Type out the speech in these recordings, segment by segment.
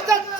Dikkat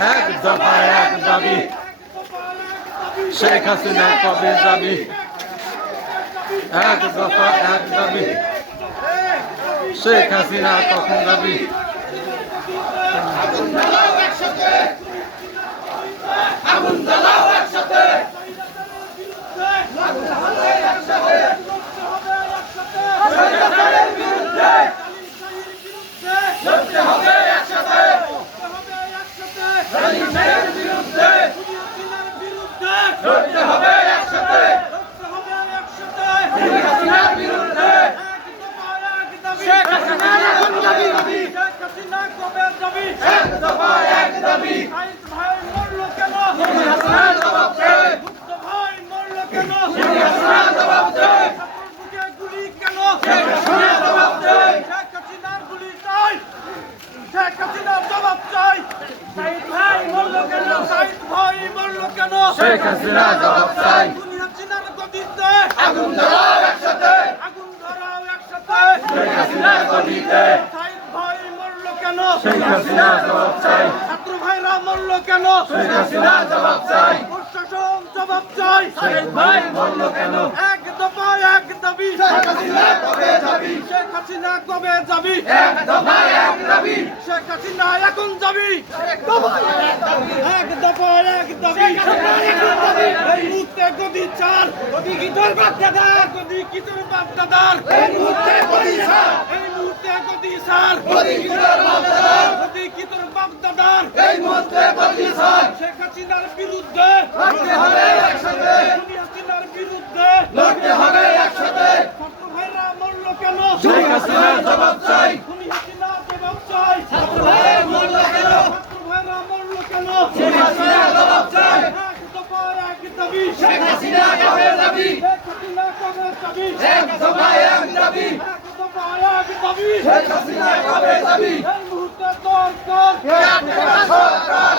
এক দফা এক দাবি। শেখ হাসিনা কবে দাবি এক দফা এক দাবি। শেখ হাসিনা কখন দাবি আগুন একসাথে স্বৈরাচারের বিরুদ্ধে লড়তে হবে একসাথে জালিমের বিরুদ্ধে লড়তে হবে একসাথে শেখ হাসিনার বিরুদ্ধে শেখ হাসিনার আগুন দাবি দাবি এক দফা এক দাবি শেখ হাসিনার জবাব চাই শেখ হাসিনার জবাব চাই শেখ হাসিনার জবাব চাই শেখ হাসিনার জবাব চাই সাইদ ভাই মরল কেন সাইদ ভাই মরল কেন? শেখ হাসিনা জবাব চাই। আগুন জ্বালাও একসাথে। আগুন ধরাও একসাথে। শেখ হাসিনার গদিতে ভাই মরল কেন? শেখ হাসিনা জবাব চাই। ছাত্র ভাইরা মরল কেন? শেখ হাসিনার জবাব চাই। প্রশাসন জবাব চাই। শেখ ভাই বলল কেন? এক দফা এক দাবি। শেখ হাসিনা কবে যাবি হাসিনা কবে যাবি? এক দফা এক দাবি। শেখ হাসিনা এখন যাবি? এক দফা এক দাবি। এই মুহূর্তে গদি চাল গদি কি বাপ দাদার গদি কি বাপ দাদার এই মুহূর্তে গদি ছাড়। এই মুহূর্তে গদি চাল গদি শেখ হাসিনা কাফের দাবি। শেখ হাসিনা কাফের দাবি। শেখ দাবি। এই এক সরকার।